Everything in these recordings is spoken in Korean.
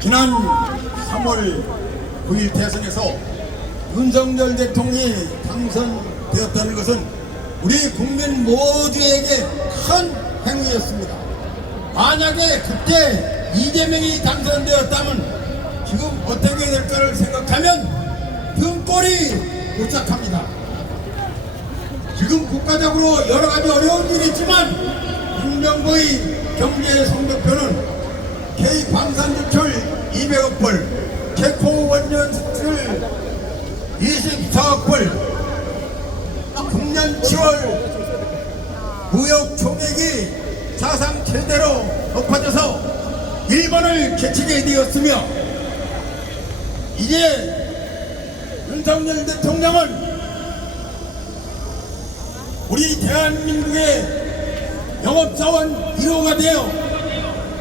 지난 3월 9일 대선에서 윤석열 대통령이 당선되었다는 것은 우리 국민 모두에게 큰 행위였습니다. 만약에 그때 이재명이 당선되었다면 지금 어떻게 될까를 생각하면 등골이 도착합니다. 지금 국가적으로 여러 가지 어려운 일이 있지만 윤정부의 경제 성적표는 K 방산 지출 200억 불, 개코 원전 수출 24억 불, 금년 7월 무역 총액이 사상 최대로 높아져서 일본을 개치게 되었으며 이제 윤석열 대통령은 우리 대한민국의 영업사원 1호가 되어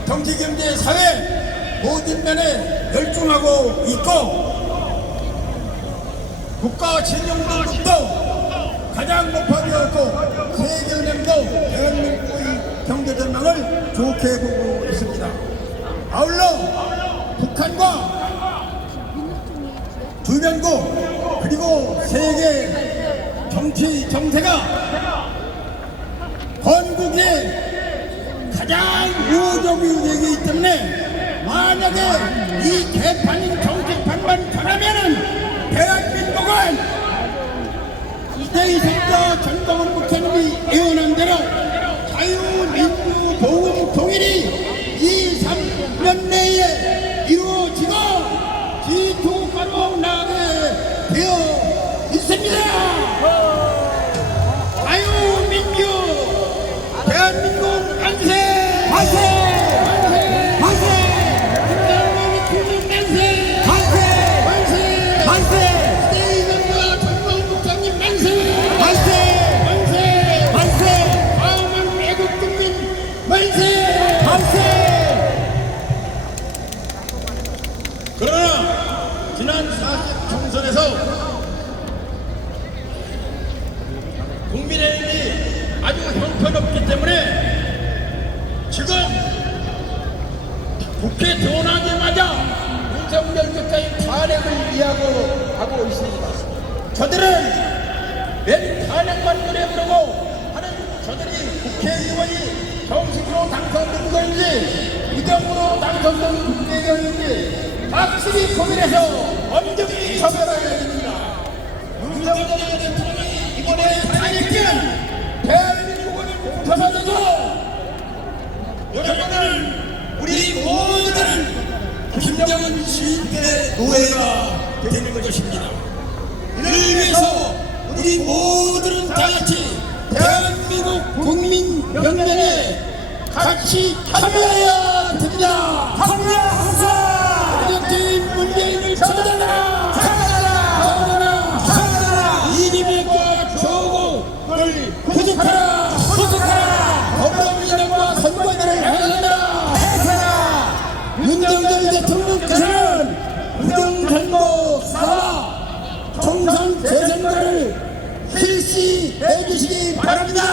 정치, 경제, 사회 모든 면에 열중하고 있고 국가 신용도도 가장 높아되었고 세계은행도 대한민국의 경제 전망을 좋게 보고 있습니다. 아울러 북한과 주변국 그리고 세계 정치 정세가 건국의 가장 우호적이기 때문에 만약에 이 개판인 정책판만 전하면은 대한민국은 이대희성자 전동원 만 국회 들어오자마자 윤석열 국장의 탄핵을 이야기하고 하고 있습니다. 저들은 웬 탄핵만 노래 부르고 하는 저들이 국회의원이 정식으로 당선된 건지 부정으로 당선된 국회의원인지 확실히 고민해서 엄정히 처벌해야 됩니다. 윤석열 대통령이 이번에 탄핵된 대한민국을 공평하도록 여러분은 우리 모두는 김정은 시대 노예가 되는 것입니다. 이를 위해서 우리 모두는 다 같이 대한민국 국민 명령에 같이 참여해야 됩니다. 참여하자! 이렇게 문재인을! 처단하라! 부정선거 수사와 총선 재선거를 실시해 주시기 바랍니다.